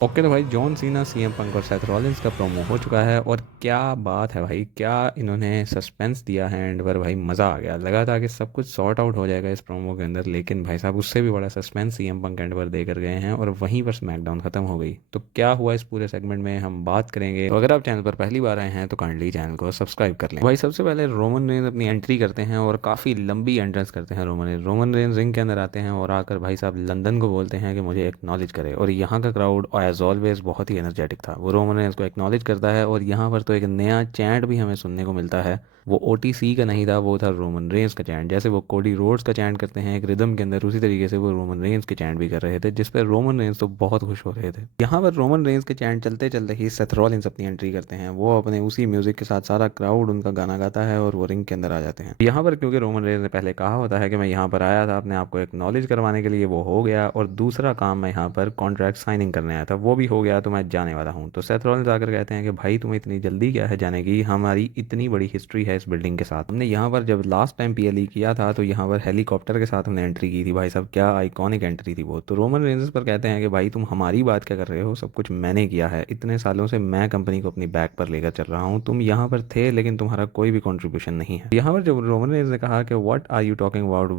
Okay तो भाई John Cena CM Punk और सेथ रॉलिंस का प्रोमो हो चुका है और क्या बात है भाई, क्या इन्होंने सस्पेंस दिया है एंड पर भाई मज़ा आ गया। लगा था कि सब कुछ सॉर्ट आउट हो जाएगा इस प्रोमो के अंदर, लेकिन भाई साहब उससे भी बड़ा सस्पेंस सीएम पंक एंड पर देकर गए हैं और वहीं पर स्मैकडाउन खत्म हो गई। तो क्या हुआ इस पूरे सेगमेंट में हम बात करेंगे। तो अगर आप चैनल पर पहली बार आए हैं तो काइंडली चैनल को सब्सक्राइब कर लें। भाई सबसे पहले रोमन रेंज अपनी एंट्री करते हैं और काफ़ी लंबी एंट्रेंस करते हैं। रोमन रेंज रिंग के अंदर आते हैं और आकर भाई साहब लंदन को बोलते हैं कि मुझे एक्नॉलेज करे, और यहाँ का क्राउड एज ऑलवेज बहुत ही एनर्जेटिक था। वो रोमन रेंज को एक्नॉलेज करता है और यहाँ पर तो एक नया चैंट भी हमें सुनने को मिलता है। वो ओटीसी का नहीं था, वो था रोमन रेंज का चैंट। जैसे वो कोडी रोड्स का चैंट करते हैं एक रिदम के अंदर, उसी तरीके से वो रोमन रेंज के चैंट भी कर रहे थे, जिस पर रोमन रेंज तो बहुत खुश हो रहे थे। यहाँ पर रोमन रेंज के चैंट चलते चलते ही सेथ रॉलिंस अपनी एंट्री करते हैं। वो अपने उसी म्यूजिक के साथ सारा क्राउड उनका गाना गाता है और वो रिंग के अंदर आ जाते हैं। यहाँ पर क्योंकि रोमन रेंज ने पहले कहा होता है कि मैं यहाँ पर आया था अपने आप को एक्नॉलेज करवाने के लिए, वो हो गया, और दूसरा काम मैं यहाँ पर कॉन्ट्रैक्ट साइनिंग करने आया था, वो भी हो गया, तो मैं जाने वाला हूँ। तो सेथ रॉलिंस आकर कहते हैं कि भाई तुम्हें इतनी जल्दी क्या है जाने की, हमारी इतनी बड़ी हिस्ट्री है इस बिल्डिंग के साथ। हमने यहाँ पर जब लास्ट टाइम पीएलई किया था तो यहाँ पर हेलीकॉप्टर के साथ हमने एंट्री की थी। भाई साहब क्या आइकॉनिक एंट्री थी वो। तो रोमन रेंजेस पर कहते हैं कि भाई तुम हमारी बात क्या कर रहे हो, सब कुछ मैंने किया है, इतने सालों से मैं कंपनी को अपनी बैक पर लेकर चल रहा हूँ, तुम यहाँ पर थे लेकिन तुम्हारा कोई भी कंट्रीब्यूशन नहीं है। यहाँ पर जब रोमन रेंज ने कहा कि what are you talking about,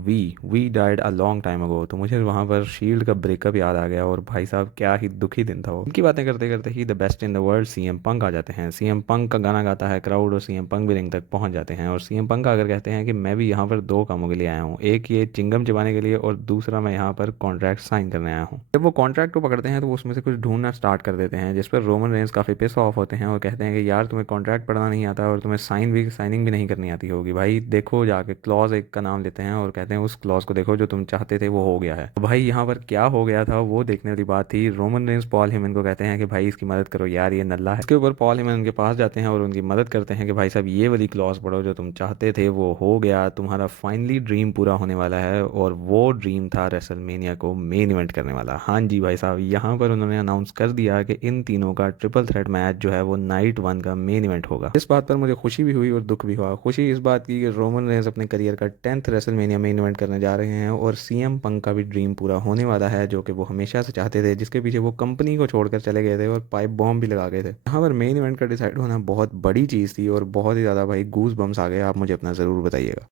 we died a long time ago, तो मुझे वहाँ पर शील्ड का ब्रेकअप याद आ गया। और भाई साहब क्या ही दुखी दिन था वो। इनकी बातें करते करते ही the best in the world CM पंक आ जाते हैं। सीएम पंक का गाना गाता है क्राउड और सीएम पंक भी रिंग तक पहुंच जाते हैं। और सीएम पंक आकर कहते हैं कि मैं भी यहाँ पर दो कामों के लिए आया हूँ, एक ये चिंगम चबाने के लिए और दूसरा मैं यहाँ पर कॉन्ट्रैक्ट साइन करने आया हूँ। जब वो कॉन्ट्रैक्ट को पकड़ते हैं तो वो उसमें से कुछ ढूंढना स्टार्ट कर देते हैं, जिस पर रोमन रेंज काफी पिस ऑफ होते हैं और कहते हैं कि यार तुम्हें कॉन्ट्रैक्ट पढ़ना नहीं आता और तुम्हें साइनिंग भी नहीं करनी आती होगी। भाई देखो जाके क्लॉज एक का नाम लेते हैं और कहते हैं उस क्लॉज को देखो जो तुम चाहते थे वो हो गया है। तो भाई यहाँ पर क्या हो गया था वो देखने वाली बात थी। रोमन रेंज पॉल हेमन को कहते हैं कि भाई इसकी मदद करो यार, ये नल्ला है। इसके ऊपर पॉल हेमन उनके पास जाते हैं और उनकी मदद करते हैं कि भाई साहब ये वाली क्लॉज पढ़ो, जो तुम चाहते थे वो हो गया, तुम्हारा फाइनली ड्रीम पूरा होने वाला है। और वो ड्रीम था रेसलमेनिया को मेन इवेंट करने वाला। हाँ जी भाई साहब, यहाँ पर उन्होंने अनाउंस कर दिया कि इन तीनों का ट्रिपल थ्रेट मैच जो है वो नाइट वन का मेन इवेंट होगा। इस बात पर मुझे खुशी भी हुई और दुख भी हुआ। खुशी इस बात की कि रोमन रेंज अपने करियर का 10th रेसलमेनिया मेन इवेंट करने जा रहे हैं और सीएम पंक का भी ड्रीम पूरा होने वाला है, जो कि वो हमेशा से चाहते थे, जिसके पीछे वो कंपनी को छोड़कर चले गए थे और पाइप बॉम्ब भी लगा गए थे। यहाँ पर मेन इवेंट का डिसाइड होना बहुत बड़ी चीज़ थी और बहुत ही ज़्यादा भाई गूज बम्स आ गए। आप मुझे अपना ज़रूर बताइएगा।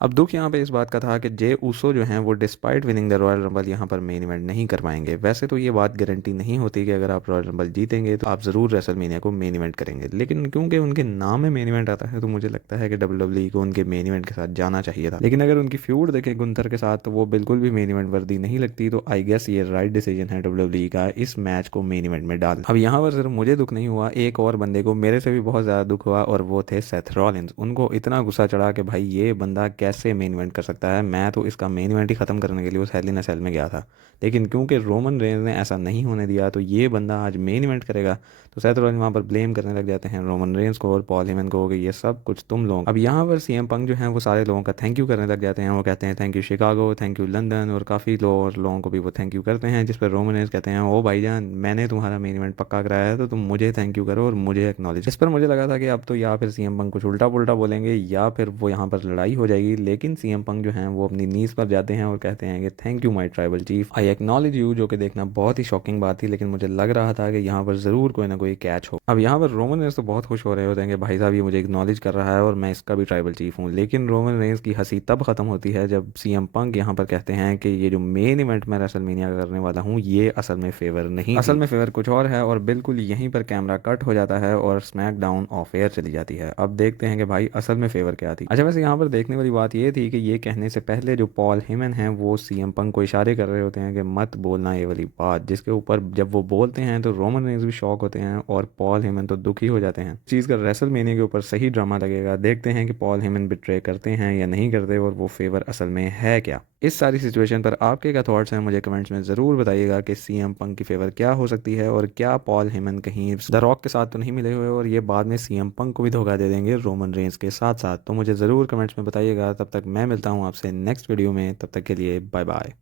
अब दुख यहाँ पे इस बात का था कि जे ऊसो जो हैं वो despite winning the royal rumble यहाँ पर मेन इवेंट नहीं कर पाएंगे। वैसे तो ये बात गारंटी नहीं होती कि अगर आप रॉयल रंबल जीतेंगे तो आप ज़रूर रेसलमेनिया को मेन इवेंट करेंगे, लेकिन क्योंकि उनके नाम में मेन इवेंट आता है तो मुझे लगता है कि WWE को उनके मेन इवेंट के साथ जाना चाहिए था। लेकिन अगर उनकी फ्यूड देखें गुंथर के साथ तो वो बिल्कुल भी मेन इवेंट वर्दी नहीं लगती। तो आई गेस ये राइट डिसीजन है WWE का इस मैच को मेन इवेंट में डाल। अब यहाँ पर सिर्फ मुझे दुख नहीं हुआ, एक और बंदे को मेरे से भी बहुत ज़्यादा दुख हुआ और वो थे सेथ रॉलिंस। उनको इतना गुस्सा चढ़ा कि भाई ये बंदा कैसे मेन इवेंट कर सकता है, मैं तो इसका मेन इवेंट ही खत्म करने के लिए उस हेल इन अ सेल में गया था। लेकिन क्योंकि रोमन रेंज ने ऐसा नहीं होने दिया तो ये बंदा आज मेन इवेंट करेगा। तो सेथ रॉलिंस वहाँ पर ब्लेम करने लग जाते हैं रोमन रेंज को और पॉल हेमन को कि ये सब कुछ तुम लोग। अब यहाँ पर सीएम पंक जो है वो सारे लोगों का थैंक यू करने लग जाते हैं। वो कहते हैं thank you Chicago, thank you London, और काफ़ी लोगों को भी वो थैंक यू करते हैं। जिस पर रोमन रेंज कहते हैं ओ भाईजान मैंने तुम्हारा मेन इवेंट पक्का कराया है तो तुम मुझे थैंक यू करो और मुझे एक्नॉलेज। इस पर मुझे लगा था कि अब तो या फिर सीएम पंक कुछ उल्टा पुल्टा बोलेंगे या फिर वो यहाँ पर लड़ाई हो जाएगी, लेकिन सीएम पंक जो है वो अपनी नीज पर जाते हैं और कहते हैं कि thank you my tribal chief, I acknowledge you, जो कि देखना बहुत ही शॉकिंग बात थी। लेकिन मुझे लग रहा था कि यहाँ पर जरूर कोई ना कोई कैच हो। अब यहाँ पर रोमन रेंज तो बहुत खुश हो रहे होते हैं कि भाई साहब ये मुझे एक्नॉलेज कर रहा है और मैं इसका भी ट्राइबल चीफ हूँ। लेकिन रोमन रेंज की हंसी तब खत्म होती है जब सीएम पंक यहाँ पर कहते हैं कि ये जो मेन इवेंट मैं रेसलमेनिया का करने वाला हूँ ये असल में फेवर नहीं, असल में फेवर कुछ और है। और बिल्कुल यहीं पर कैमरा कट हो जाता है और स्मैकडाउन ऑफ एयर चली जाती है। अब देखते हैं कि भाई असल में फेवर क्या थी। अच्छा वैसे यहाँ पर देखने वाली बात ये थी कि ये कहने से पहले जो पॉल हेमन है वो सीएम पंक को इशारे कर रहे होते हैं कि मत बोलना ये वाली बात, जिसके ऊपर जब वो बोलते हैं तो रोमन रेंज भी शॉक होते हैं और पॉल हेमन तो दुखी हो जाते हैं। चीज़ का रेसलमेनिया के ऊपर सही ड्रामा लगेगा, देखते हैं कि पॉल हेमन बिट्रे करते हैं या नहीं करते और वो फेवर असल में है क्या। इस सारी सिचुएशन पर आपके क्या थॉट्स हैं मुझे कमेंट्स में ज़रूर बताइएगा कि सीएम पंक की फेवर क्या हो सकती है और क्या पॉल हेमन कहीं द रॉक के साथ तो नहीं मिले हुए और ये बाद में सीएम पंक को भी धोखा दे देंगे रोमन रेंज के साथ साथ। तो मुझे ज़रूर कमेंट्स में बताइएगा। तब तक मैं मिलता हूँ आपसे नेक्स्ट वीडियो में, तब तक के लिए बाय बाय।